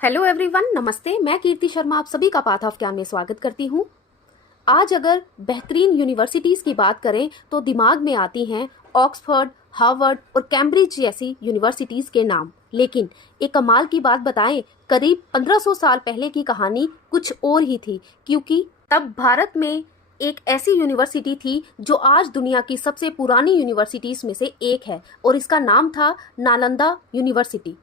Hello everyone, नमस्ते। मैं कीर्ति शर्मा आप सभी का पाथ ऑफ ज्ञान में स्वागत करती हूँ। आज अगर बेहतरीन यूनिवर्सिटीज़ की बात करें तो दिमाग में आती हैं ऑक्सफोर्ड, हार्वर्ड और कैम्ब्रिज जैसी यूनिवर्सिटीज़ के नाम। लेकिन एक कमाल की बात बताएं, करीब 1500 साल पहले की कहानी कुछ और ही थी, क्योंकि तब भारत में एक ऐसी यूनिवर्सिटी थी जो आज दुनिया की सबसे पुरानी यूनिवर्सिटीज़ में से एक है और इसका नाम था नालंदा यूनिवर्सिटी।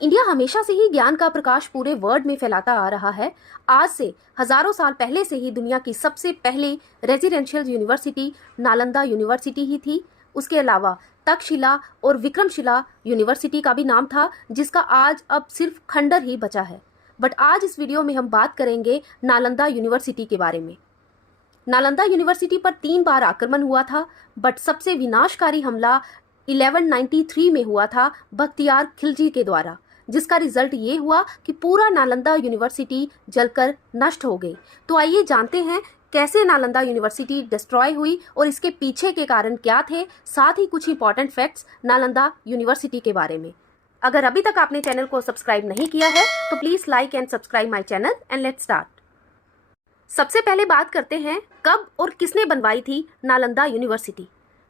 इंडिया हमेशा से ही ज्ञान का प्रकाश पूरे वर्ल्ड में फैलाता आ रहा है। आज से हजारों साल पहले से ही दुनिया की सबसे पहले रेजिडेंशियल यूनिवर्सिटी नालंदा यूनिवर्सिटी ही थी। उसके अलावा तक्षशिला और विक्रमशिला यूनिवर्सिटी का भी नाम था, जिसका आज अब सिर्फ खंडर ही बचा है। बट आज इस वीडियो में हम बात करेंगे नालंदा यूनिवर्सिटी के बारे में। नालंदा यूनिवर्सिटी पर 3 बार आक्रमण हुआ था, बट सबसे विनाशकारी हमला 1193 में हुआ था बख्तियार खिलजी के द्वारा, जिसका रिजल्ट ये हुआ कि पूरा नालंदा यूनिवर्सिटी जलकर नष्ट हो गई। तो आइए जानते हैं कैसे नालंदा यूनिवर्सिटी डिस्ट्रॉय हुई और इसके पीछे के कारण क्या थे, साथ ही कुछ इंपॉर्टेंट फैक्ट्स नालंदा यूनिवर्सिटी के बारे में। अगर अभी तक आपने चैनल को सब्सक्राइब नहीं किया है तो please like and subscribe my channel and let's start. सबसे पहले बात करते हैं कब और किसने बनवाई थी नालंदा यूनिवर्सिटी।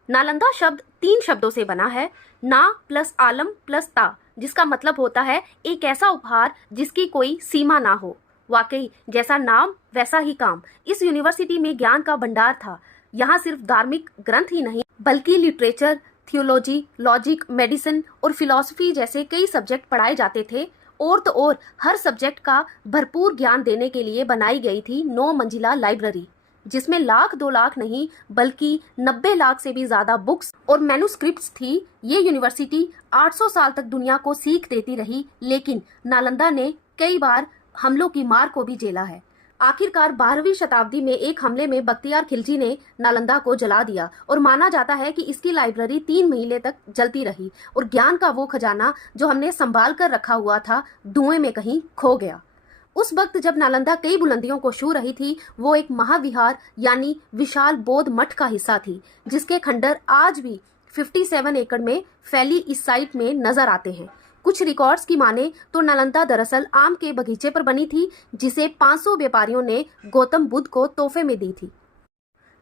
नालंदा शब्द 3 शब्दों से बना है, ना प्लस आलम प्लस ता, जिसका मतलब होता है एक ऐसा उपहार जिसकी कोई सीमा ना हो। वाकई जैसा नाम वैसा ही काम। इस यूनिवर्सिटी में ज्ञान का भंडार था। यहाँ सिर्फ धार्मिक ग्रंथ ही नहीं बल्कि लिटरेचर, थियोलॉजी, लॉजिक, मेडिसिन और फिलॉसफी जैसे कई सब्जेक्ट पढ़ाए जाते थे। और तो और हर सब्जेक्ट का भरपूर ज्ञान देने के लिए बनाई गई थी 9 मंजिला लाइब्रेरी, जिसमें लाख 2 लाख नहीं बल्कि 90 लाख से भी ज्यादा बुक्स और मैन्युस्क्रिप्ट्स थी। ये यूनिवर्सिटी 800 साल तक दुनिया को सीख देती रही, लेकिन नालंदा ने कई बार हमलों की मार को भी झेला है। आखिरकार 12वीं शताब्दी में एक हमले में बख्तियार खिलजी ने नालंदा को जला दिया और माना जाता है कि इसकी लाइब्रेरी 3 महीने तक जलती रही और ज्ञान का वो खजाना जो हमने संभाल कर रखा हुआ था धुएं में कहीं खो गया। उस वक्त जब नालंदा कई बुलंदियों को छू रही थी, वो एक महाविहार यानी विशाल बौद्ध मठ का हिस्सा थी, जिसके खंडर आज भी 57 एकड़ में फैली इस साइट में नजर आते हैं। कुछ रिकॉर्ड्स की माने तो नालंदा दरअसल आम के बगीचे पर बनी थी, जिसे 500 व्यापारियों ने गौतम बुद्ध को तोहफे में दी थी।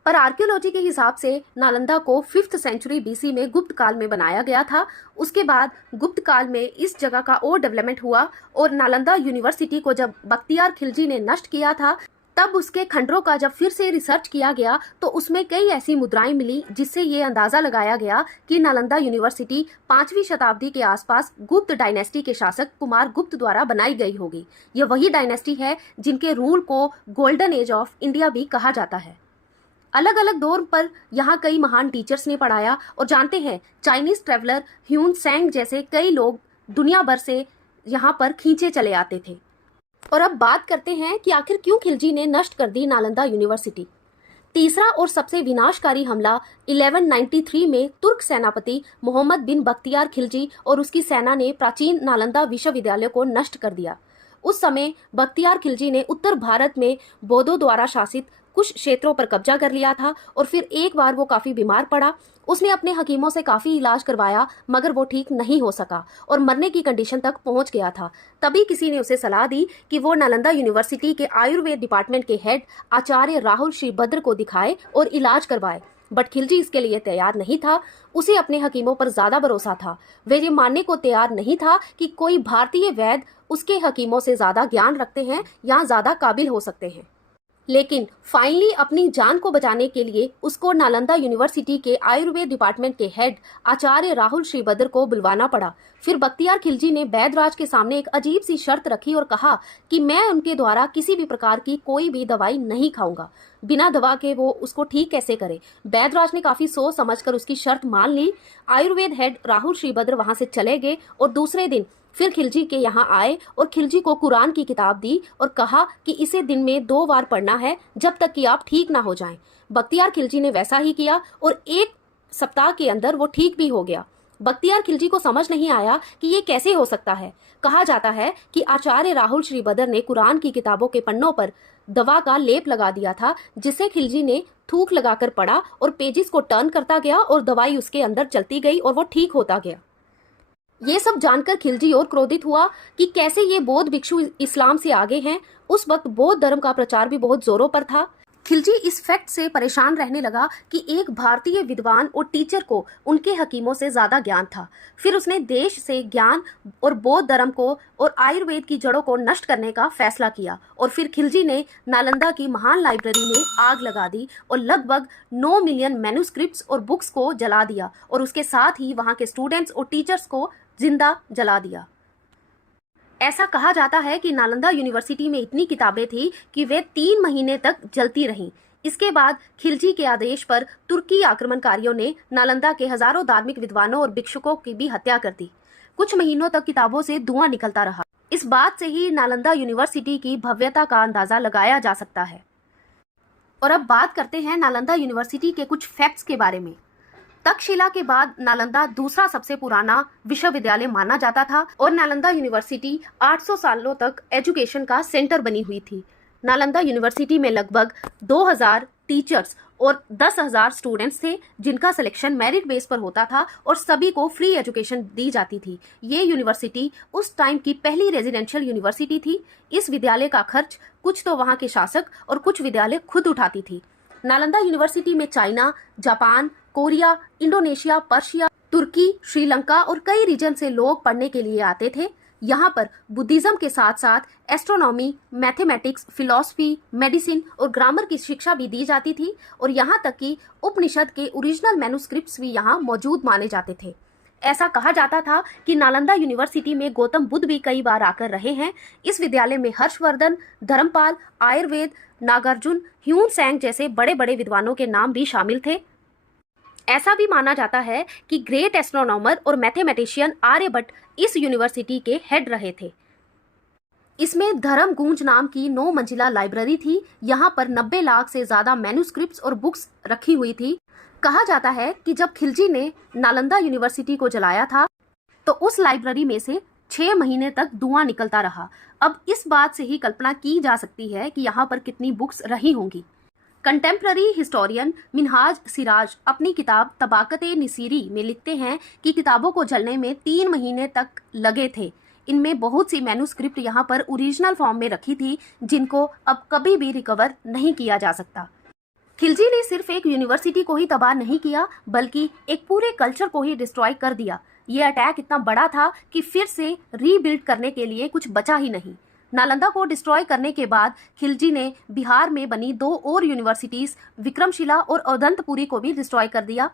पर आर्कियोलॉजी के हिसाब से नालंदा को 5th सेंचुरी बीसी में गुप्त काल में बनाया गया था। उसके बाद गुप्त काल में इस जगह का और डेवलपमेंट हुआ और नालंदा यूनिवर्सिटी को जब बख्तियार खिलजी ने नष्ट किया था, तब उसके खंडरों का जब फिर से रिसर्च किया गया तो उसमें कई ऐसी मुद्राएं मिली जिससे ये अंदाजा लगाया गया कि नालंदा यूनिवर्सिटी 5वीं शताब्दी के आसपास गुप्त डायनेस्टी के शासक कुमार गुप्त द्वारा बनाई गई होगी। यह वही डायनेस्टी है जिनके रूल को गोल्डन एज ऑफ इंडिया भी कहा जाता है। अलग अलग दौर पर यहाँ कई महान टीचर्स ने पढ़ाया और जानते हैं चाइनीज ट्रेवलर ह्यून सैंग जैसे कई लोग दुनिया भर से यहाँ पर खींचे चले आते थे। और अब बात करते हैं कि आखिर क्यों खिलजी ने नष्ट कर दी नालंदा यूनिवर्सिटी। तीसरा और सबसे विनाशकारी हमला 1193 में तुर्क सेनापति मोहम्मद बिन बख्तियार खिलजी और उसकी सेना ने प्राचीन नालंदा विश्वविद्यालय को नष्ट कर दिया। उस समय बख्तियार खिलजी ने उत्तर भारत में बौद्धों द्वारा शासित कुछ क्षेत्रों पर कब्जा कर लिया था और फिर एक बार वो काफी बीमार पड़ा। उसने अपने हकीमों से काफी इलाज करवाया मगर वो ठीक नहीं हो सका और मरने की कंडीशन तक पहुंच गया था। तभी किसी ने उसे सलाह दी कि वो नालंदा यूनिवर्सिटी के आयुर्वेद डिपार्टमेंट के हेड आचार्य राहुल श्रीभद्र को दिखाए और इलाज करवाए। बट खिलजी इसके लिए तैयार नहीं था। उसे अपने हकीमों पर ज्यादा भरोसा था। वे ये मानने को तैयार नहीं था कि कोई भारतीय वैद्य उसके हकीमों से ज्यादा ज्ञान रखते हैं या ज्यादा काबिल हो सकते हैं। लेकिन फाइनली अपनी जान को बचाने के लिए उसको नालंदा यूनिवर्सिटी के आयुर्वेद डिपार्टमेंट के हेड आचार्य राहुल श्रीभद्र को बुलवाना पड़ा। फिर बख्तियार खिलजी ने बैदराज के सामने एक अजीब सी शर्त रखी और कहा कि मैं उनके द्वारा किसी भी प्रकार की कोई भी दवाई नहीं खाऊंगा। बिना दवा के वो उसको ठीक कैसे करे। बैदराज ने काफी सोच समझकर उसकी शर्त मान ली। आयुर्वेद हेड राहुल श्रीभद्र वहां से चले गए और दूसरे दिन फिर खिलजी के यहाँ आए और खिलजी को कुरान की किताब दी और कहा कि इसे दिन में 2 बार पढ़ना है जब तक कि आप ठीक ना हो जाएं। बख्तियार खिलजी ने वैसा ही किया और 1 सप्ताह के अंदर वो ठीक भी हो गया। बख्तियार खिलजी को समझ नहीं आया कि ये कैसे हो सकता है। कहा जाता है कि आचार्य राहुल श्रीभद्र ने कुरान की किताबों के पन्नों पर दवा का लेप लगा दिया था, जिसे खिलजी ने थूक लगाकर पढ़ा और पेजेस को टर्न करता गया और दवाई उसके अंदर चलती गई और वो ठीक होता गया। ये सब जानकर खिलजी और क्रोधित हुआ कि कैसे ये बौद्ध भिक्षु इस्लाम से आगे हैं। उस वक्त बौद्ध धर्म का प्रचार भी बहुत जोरों पर था। खिलजी इस फैक्ट से परेशान रहने लगा कि एक भारतीय विद्वान और टीचर को उनके हकीमों से ज्यादा ज्ञान था। फिर उसने देश से ज्ञान और बौद्ध धर्म को और आयुर्वेद की जड़ों को नष्ट करने का फैसला किया। और फिर खिलजी ने नालंदा की महान लाइब्रेरी में आग लगा दी और लगभग 9 मिलियन मैन्युस्क्रिप्ट्स और बुक्स को जला दिया और उसके साथ ही वहाँ के स्टूडेंट्स और टीचर्स को जिंदा जला दिया। ऐसा कहा जाता है कि नालंदा यूनिवर्सिटी में इतनी किताबें थी कि वे 3 महीने तक जलती रहीं। इसके बाद खिलजी के आदेश पर तुर्की आक्रमणकारियों ने नालंदा के हजारों धार्मिक विद्वानों और भिक्षुकों की भी हत्या कर दी। कुछ महीनों तक किताबों से धुआं निकलता रहा। इस बात से ही नालंदा यूनिवर्सिटी की भव्यता का अंदाजा लगाया जा सकता है। और अब बात करते हैं नालंदा यूनिवर्सिटी के कुछ फैक्ट्स के बारे में। तक्षशिला के बाद नालंदा दूसरा सबसे पुराना विश्वविद्यालय माना जाता था और नालंदा यूनिवर्सिटी 800 सालों तक एजुकेशन का सेंटर बनी हुई थी। नालंदा यूनिवर्सिटी में लगभग 2000 टीचर्स और 10,000 स्टूडेंट्स थे, जिनका सिलेक्शन मेरिट बेस पर होता था और सभी को फ्री एजुकेशन दी जाती थी। ये यूनिवर्सिटी उस टाइम की पहली रेजिडेंशियल यूनिवर्सिटी थी। इस विद्यालय का खर्च कुछ तो वहाँ के शासक और कुछ विद्यालय खुद उठाती थी। नालंदा यूनिवर्सिटी में China, Japan, Korea, Indonesia, Persia, तुर्की, श्रीलंका और कई रीजन से लोग पढ़ने के लिए आते थे। यहाँ पर बुद्धिज्म के साथ साथ एस्ट्रोनॉमी, मैथमेटिक्स, फिलॉसफी, मेडिसिन और ग्रामर की शिक्षा भी दी जाती थी और यहाँ तक कि उपनिषद के ओरिजिनल मैन्युस्क्रिप्ट्स भी यहाँ मौजूद माने जाते थे। ऐसा कहा जाता था कि नालंदा यूनिवर्सिटी में गौतम बुद्ध भी कई बार आकर रहे हैं। इस विद्यालय में हर्षवर्धन, धर्मपाल, आयुर्वेद, नागार्जुन, ह्यून सैंग जैसे बड़े बड़े विद्वानों के नाम भी शामिल थे। ऐसा भी माना जाता है कि ग्रेट एस्ट्रोनॉमर और मैथमेटिशियन आर्यभट्ट इस यूनिवर्सिटी के हेड रहे थे। इसमें धर्मगूंज नाम की 9 मंजिला लाइब्रेरी थी। यहाँ पर 90 लाख से ज्यादा मैन्युस्क्रिप्ट्स और बुक्स रखी हुई थी। कहा जाता है कि जब खिलजी ने नालंदा यूनिवर्सिटी को जलाया था तो उस लाइब्रेरी में से 6 महीने तक धुआं निकलता रहा। अब इस बात से ही कल्पना की जा सकती है कि यहाँ पर कितनी बुक्स रही होंगी। कंटेम्प्ररी हिस्टोरियन मिनहाज सिराज अपनी किताब तबाकत-ए निसीरी में लिखते हैं कि किताबों को जलने में 3 महीने तक लगे थे। इनमें बहुत सी मैन्युस्क्रिप्ट यहाँ पर ओरिजिनल फॉर्म में रखी थी, जिनको अब कभी भी रिकवर नहीं किया जा सकता। खिलजी ने सिर्फ एक यूनिवर्सिटी को ही तबाह नहीं किया, बल्कि एक पूरे कल्चर को ही डिस्ट्रॉय कर दिया। ये अटैक इतना बड़ा था कि फिर से रीबिल्ड करने के लिए कुछ बचा ही नहीं। नालंदा को डिस्ट्रॉय करने के बाद खिलजी ने बिहार में बनी 2 और यूनिवर्सिटीज विक्रमशिला और अदंतपुरी को भी डिस्ट्रॉय कर दिया।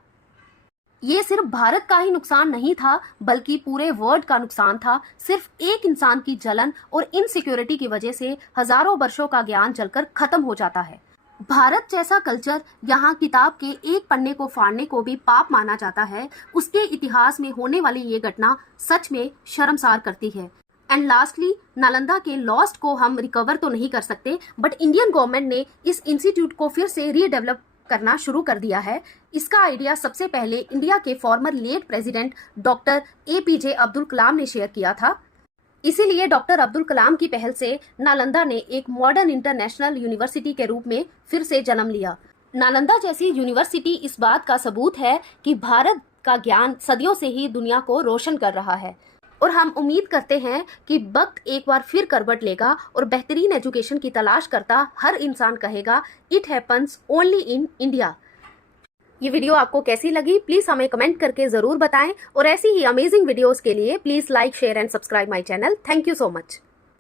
ये सिर्फ भारत का ही नुकसान नहीं था, बल्कि पूरे वर्ल्ड का नुकसान था। सिर्फ एक इंसान की जलन और इनसिक्योरिटी की वजह से हजारों वर्षों का ज्ञान जलकर खत्म हो जाता है। भारत जैसा कल्चर यहाँ किताब के एक पन्ने को फाड़ने को भी पाप माना जाता है। उसके इतिहास में होने वाली ये घटना सच में शर्मसार करती है। एंड लास्टली, नालंदा के लॉस्ट को हम रिकवर तो नहीं कर सकते, बट इंडियन गवर्नमेंट ने इस इंस्टीट्यूट को फिर से रीडेवलप करना शुरू कर दिया है। इसका आइडिया सबसे पहले इंडिया के former late president doctor APJ Abdul Kalam ने शेयर किया था। इसीलिए डॉक्टर अब्दुल कलाम की पहल से नालंदा ने एक मॉडर्न इंटरनेशनल यूनिवर्सिटी के रूप में फिर से जन्म लिया। नालंदा जैसी यूनिवर्सिटी इस बात का सबूत है कि भारत का ज्ञान सदियों से ही दुनिया को रोशन कर रहा है और हम उम्मीद करते हैं कि वक्त एक बार फिर करवट लेगा और बेहतरीन एजुकेशन की तलाश करता हर इंसान कहेगा, it happens only in India. ये वीडियो आपको कैसी लगी प्लीज हमें कमेंट करके जरूर बताएं और ऐसी ही अमेजिंग वीडियोस के लिए please like, share and subscribe my channel. Thank you so much.